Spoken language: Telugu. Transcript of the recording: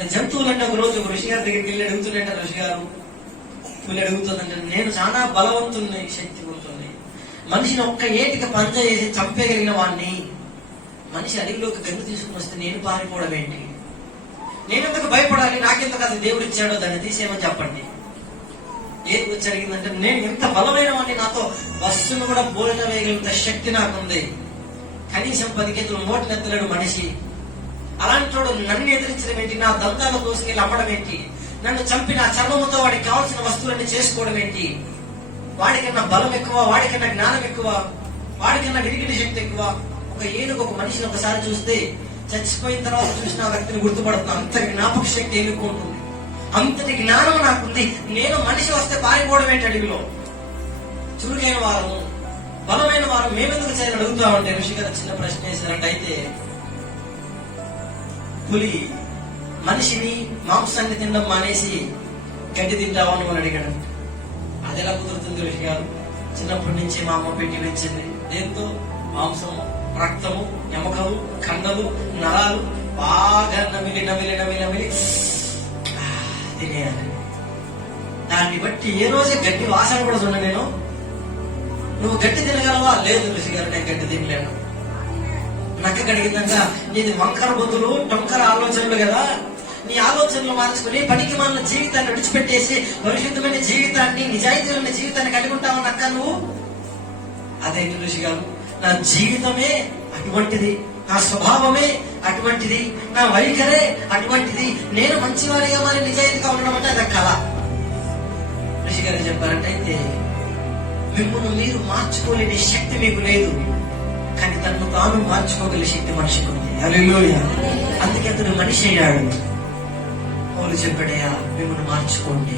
మరి జంతువులంటే ఒక రోజు ఋషి గారి దగ్గరికి వెళ్ళి అడుగుతుందంట, ఋషి గారు పులి అడుగుతుందంటే, నేను చాలా బలవంతుని, శక్తివంతుని, మనిషిని ఒక్క ఏటికి పంచ చేసి చంపేయగలిగిన వాడిని, మనిషి అడవిలోకి గన్ను తీసుకుని వస్తే నేను పారిపోవడం ఏంటి? నేనెందుకు భయపడాలి? నాకెందుకు అది దేవుడు ఇచ్చాడో దాన్ని తీసేయమని చెప్పండి. ఏం జరిగిందంటే, నేను ఎంత బలమైన వాడిని, నాతో వస్తువును కూడా బోలిన వేయగలిగినంత శక్తి నాకుంది. కనీసం 10 కేజీలు మోట్లు ఎత్తలేడు మనిషి. అలాంటి వాడు నన్ను ఎదిరించడం ఏంటి? నా దంతాల దోసుకెళ్ళి అమ్మడం ఏంటి? నన్ను చంపి నా చర్మముతో వాడికి కావాల్సిన వస్తువులన్నీ చేసుకోవడం ఏంటి? వాడికన్నా బలం ఎక్కువ, వాడికన్నా జ్ఞానం ఎక్కువ, వాడికన్నా విరిగిన శక్తి ఎక్కువ. ఒక ఏనుగు ఒక మనిషిని ఒకసారి చూస్తే చచ్చిపోయిన తర్వాత చూసిన వ్యక్తిని గుర్తుపడుతున్నా. అంత జ్ఞాపక శక్తి ఏనుగు ఉంటుంది, అంతటి జ్ఞానం నాకుంది. నేను మనిషి వస్తే పారిపోవడం ఏంటి? అడవిలో చురుకైన వారము, బలమైన వారం మేమెందుకు చేయాలని అడుగుతామంటే, ఋషి గారు చిన్న ప్రశ్న వేశారంటే, అయితే పులి మనిషిని మాంసాన్ని తినడం మానేసి గడ్డి తింటావా అని అడిగాడు. అది ఎలా కుదురుతుంది ఋషి గారు? చిన్నప్పటి నుంచి మా అమ్మ పెట్టి పెంచింది. దేంతో? మాంసము, రక్తము, ఎముకలు, కండలు, నరాలు బాగా నమిలి నమిలి నమిలి నమిలి తినేయాలి. దాన్ని బట్టి ఏ రోజే గడ్డి వాసన కూడా చూడ. నేను నువ్వు గడ్డి తినగలవా? లేదు ఋషి గారు, నేను గడ్డి తినలేను. నక్క కడిగిందంట, నీది వంకర బొద్దులు, టొంకర ఆలోచనలు కదా. నీ ఆలోచనలు మార్చుకుని పనికి మాలిన జీవితాన్ని విడిచిపెట్టేసి పరిశుద్ధమైన జీవితాన్ని, నిజాయితీమైన జీవితాన్ని కలిగి ఉంటావు నక్క నువ్వు. అదే ఋషి గారు, నా జీవితమే అటువంటిది, నా స్వభావమే అటువంటిది, నా వైఖరే అటువంటిది. నేను మంచివాడిగా మరి నిజాయితీగా ఉండడం అంటే అది కళ. ఋషి గారు చెప్పారంటే, అయితే మిమ్మల్ని మీరు మార్చుకోలేని శక్తి మీకు లేదు, కానీ తనను తాను మార్చుకోగల శక్తి మనిషికి ఉంది. హల్లెలూయా. అందుకే అతను మనిషి అయ్యాడు. పౌలు చెప్పాడయ్యా, మిమ్మల్ని మార్చుకోండి.